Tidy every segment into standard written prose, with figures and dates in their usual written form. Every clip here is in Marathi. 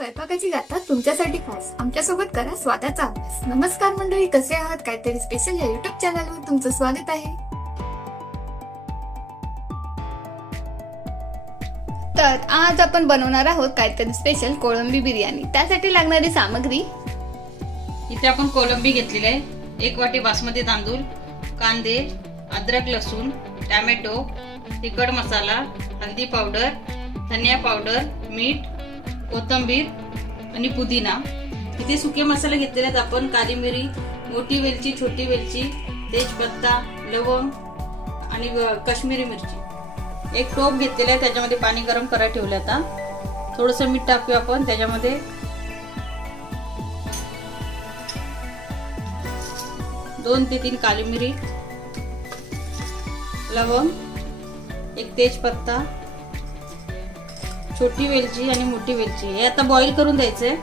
स्वयंपाकाची गाथा तुमच्यासाठी खास आमच्यासोबत करा स्वादाचा अभ्यास। नमस्कार मंडळी, कसे आहात? काहीतरी स्पेशल या युट्यूब चॅनलवर तुमचं स्वागत आहे। तर आज आपण बनवणार आहोत काहीतरी स्पेशल कोळंबी बिर्याणी। त्यासाठी लागणारी सामग्री इथे आपण कोळंबी घेतलेली आहे, 1 वाटी बासमती तांदूळ, कांदे, अद्रक लसूण, टोमॅटो, तिखट मसाला, हळदी पावडर, धनिया पावडर, मीठ, कोथिंबीर आणि पुदिना। इथे सुके मसाले घेतलेले आहेत आपण, काली मिरी, मोठी वेलची, छोटी वेलची, तेजपत्ता, लवंग आणि काश्मीरी मिरची। एक टोप घेतलेला आहे, त्याच्यामध्ये पाणी गरम करायला ठेवले। आता थोडंसं मीठ टाकूया आपण त्याच्यामध्ये। 2 ते 3 काली मिरी, लवंग, एक तेजपत्ता, छोटी वेलची आणि मोठी वेलची। हे आता बॉईल करून द्यायचंय।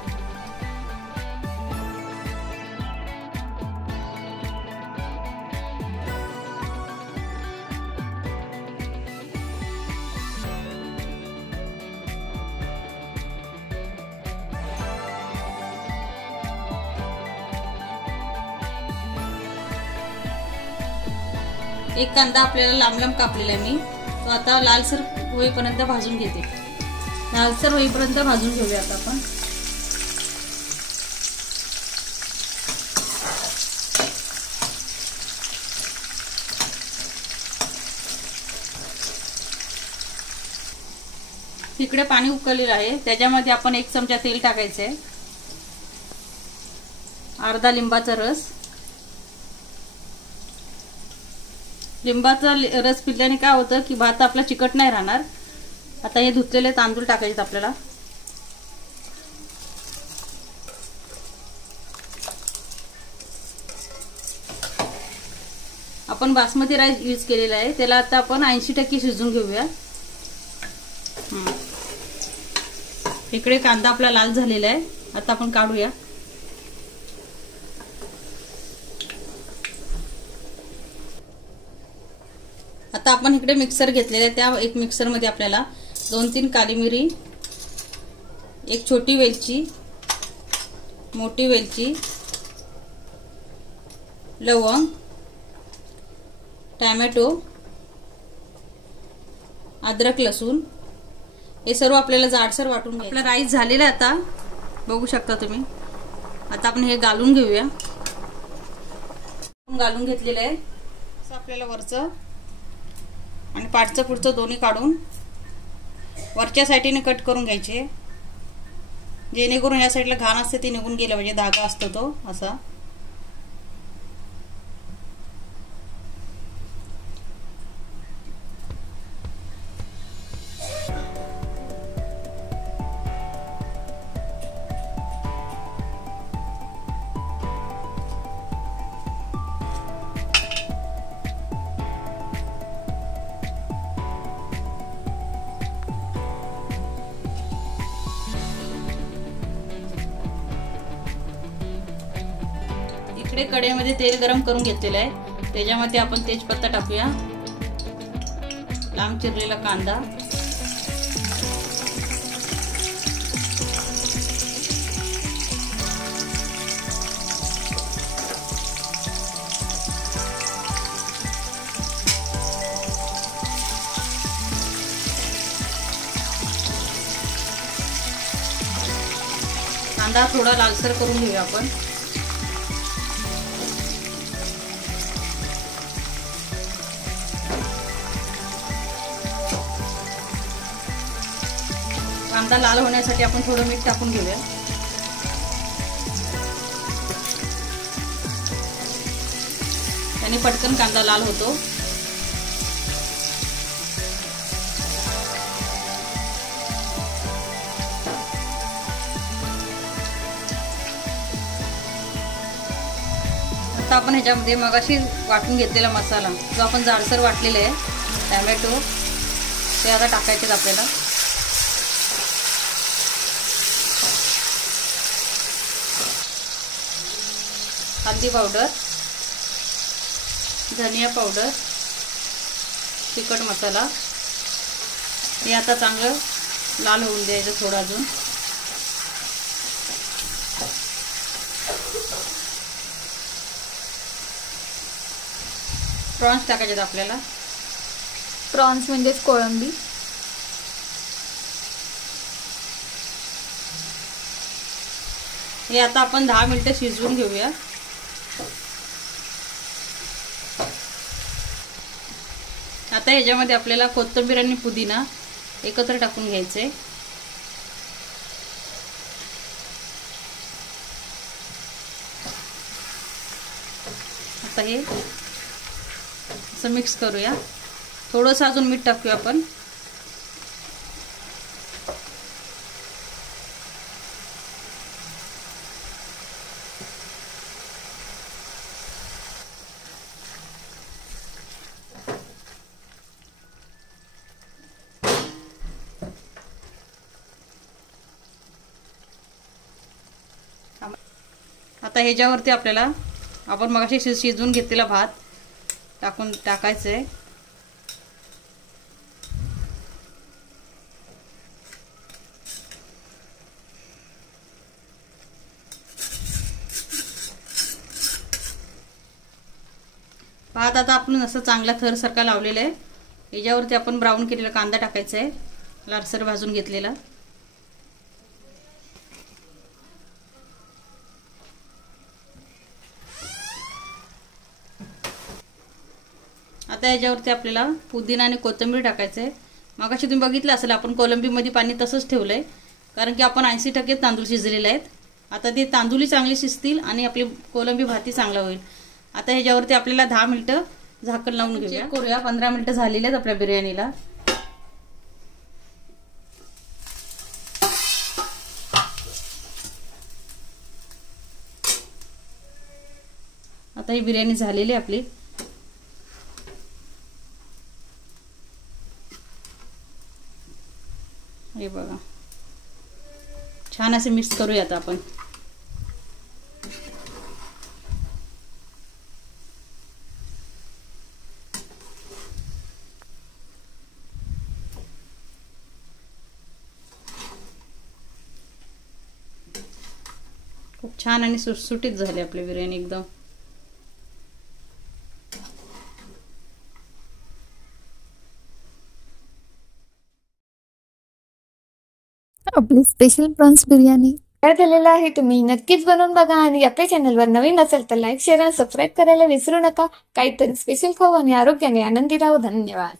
एक कांदा आपल्याला लांब लांब कापलेला आहे मी, तो आता लालसर होईपर्यंत भाजून घेते। लालसर होईपर्यंत भाजून घेऊया आता आपण। इकडे पाणी उकळलेलं आहे, त्याच्यामध्ये आपण 1 चमचा तेल टाकायचंय, अर्धा लिंबाचा रस। लिंबाचा रस पिल्याने काय होतं की भात आपला चिकट नाही राहणार। आता हे धुतलेले तांदूळ टाकायचे आपल्याला। आपण बासमती राईस यूज केलेला आहे, त्याला आता आपण 80% शिजवून घेऊया। इकडे कांदा आपला लाल झालेला आहे, आता आपण काढूया। आता आपण इकडे मिक्सर घेतलेला आहे, त्या एक मिक्सर मध्ये आपल्याला 2-3 काली मिरी, एक छोटी वेलची, मोठी वेलची, लवंग, टोमॅटो, अद्रक लसूण हे सर्व आपल्याला जाडसर वाटून घ्यायचं। आपला राईस झालेला आहे, आता बघू शकता तुम्ही। आता आपण हे घालून घेऊया। घालून घेतलेलं आहे, असं आपल्याला वरचं आणि पाठचं पुढचं दोन्ही काढून वरच्या साईडने कट करून घ्यायचे, जेणेकरून या साईडला घाण असते ती निघून गेलं पाहिजे, धागा असतो तो असा। इकडे कढईमध्ये तेल गरम करून घेतलेलं आहे, त्याच्यामध्ये आपण तेजपत्ता टाकूया, लांब चिरलेला कांदा, कांदा थोडा लालसर करून घेऊया आपण। कांदा लाल होण्यासाठी आपण थोडं मीठ टाकून घेऊया। त्याने पटकन कांदा लाल होतो। आता आपण ह्याच्यामध्ये मगाशी वाटून घेतलेला मसाला, जो आपण जाडसर वाटलेला आहे, टोमॅटो, ते आता टाकायचे आपल्याला। हल्दी पावडर, धनिया पावडर, तिखट मसाला, हे आता चांगलं लाल होऊन द्यायचं थोडं अजून। प्रॉन्स टाकायचे आपल्याला. प्रॉन्स म्हणजेच कोळंबी. हे आता आपण 10 मिनिटं शिजवून घेऊया. आता ह्याच्यामध्ये आपल्याला कोथिंबीर आणि पुदिना एकत्र टाकून घ्यायचे. आता हे असं मिक्स करूया. थोडंसं अजून मीठ टाकूया आपण. आता ह्याच्यावरती आपल्याला आपण मगाशी शिजवून घेतलेला भात टाकायचं आहे. भात आता आपण असं चांगला थर सारखा लावलेला आहे. याच्यावरती आपण ब्राऊन केलेला कांदा टाकायचा आहे, लालसर भाजून घेतलेला. आता याच्यावरती आपल्याला पुदिना आणि कोथिंबीर टाकायचं आहे. मगाशी तुम्ही बघितलं असेल आपण कोलंबीमध्ये पाणी तसंच ठेवलंय, कारण की आपण 80% तांदूळ शिजलेले आहेत. आता ते तांदूळही चांगले शिजतील आणि आपली कोलंबी भाती चांगला होईल. आता ह्याच्यावरती आपल्याला 10 मिनिटं झाकण लावून घेऊया. करूया. 15 मिनिटं झालेली आहेत आपल्या बिर्याणीला. आता ही बिर्याणी झालेली आहे आपली. हे बघा, छान असे मिक्स करूया आता आपण. खूप छान आणि सुटसुटीत झाली आपली बिर्याणी एकदम. आपली स्पेशल प्रॉन्स बिर्याणी तयार झालेला आहे. तुम्ही नक्कीच बनवून बघा आणि आपल्या चॅनलवर नवीन असेल तर लाईक, शेअर आणि सबस्क्राईब करायला विसरू नका. काहीतरी स्पेशल खाऊ आणि आरोग्याने आनंदी राहू. धन्यवाद.